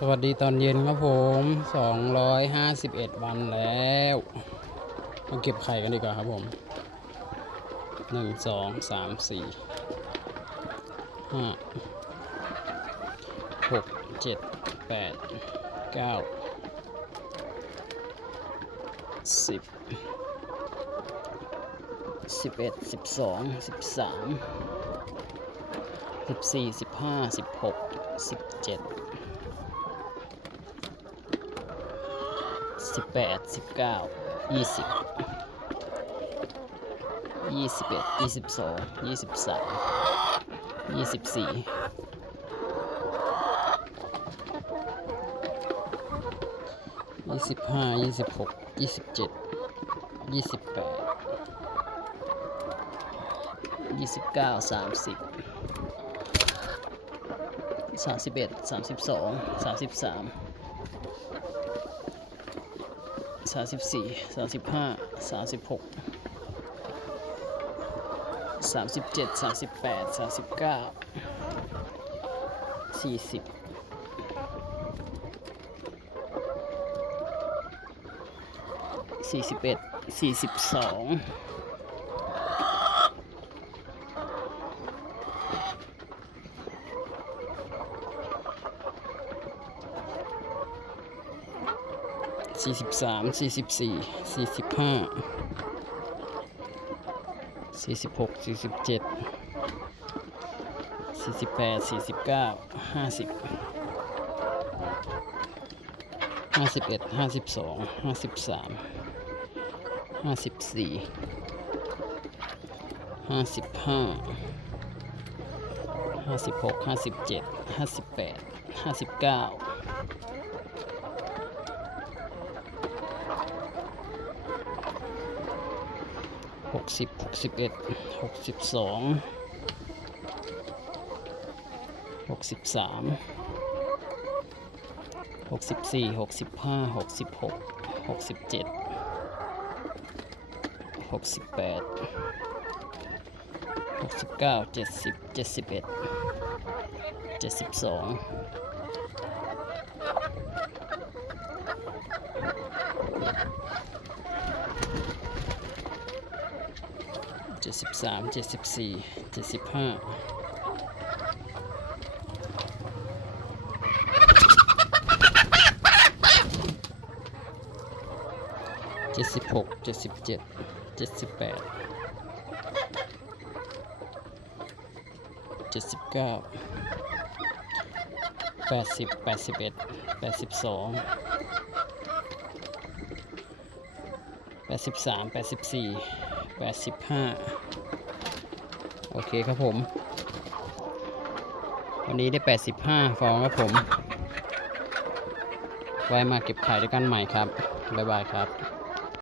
สวัสดีตอนเย็นครับผม 251 วันแล้ว มาเก็บไข่กันดีกว่าครับผม 1 2 3 4 5 6 7 8 9 10 11 12 13 14 15 16 17 สิบแปดสิบเก้ายี่สิบยี่สิบเอ็ดยี่สิบสองยี่สิบสามยี่สิบสี่ยี่สิบห้ายี่สิบหกยี่สิบเจ็ดยี่สิบแปดยี่สิบเก้าสามสิบสามสิบเอ็ดสามสิบสองสามสิบสาม สามสิบสี่สามสิบห้าสามสิบหกสามสิบเจ็ดสามสิบแปดสามสิบเก้าสี่สิบสี่สิบเอ็ดสี่สิบสอง สี่สิบสามสี่สิบสี่สี่สิบห้าสี่สิบหกสี่สิบเจ็ดสี่สิบแปดสี่สิบเก้าห้าสิบห้าสิบเอ็ดห้าสิบสองห้าสิบสามห้าสิบสี่ห้าสิบห้าห้าสิบหกห้าสิบเจ็ดห้าสิบแปดห้าสิบเก้า หกสิบหกสิบเอ็ดหกสิบสองหกสิบสามหกสิบสี่หกสิบห้าหกสิบหกหกสิบเจ็ดหกสิบแปดหกสิบเก้าเจ็ดสิบเจ็ดสิบเอ็ดเจ็ดสิบสอง จ็ดสิบสามเจ็ดสิบสี่เจ็ดสิบห้าเจ็ดสิบหกเจ็ดสิบเจ็ดเจ็ดสิบแปดเจ็ดสิบเก้าแปดสิบแปดสิบเอ็ดแปดสิบสองแปดสิบสามแปดสิบสี่ แปดสิบห้าโอเคครับผม วันนี้ได้ 85 ฟองครับผม ไว้มาเก็บไข่ด้วยกันใหม่ครับ บ๊ายบายครับ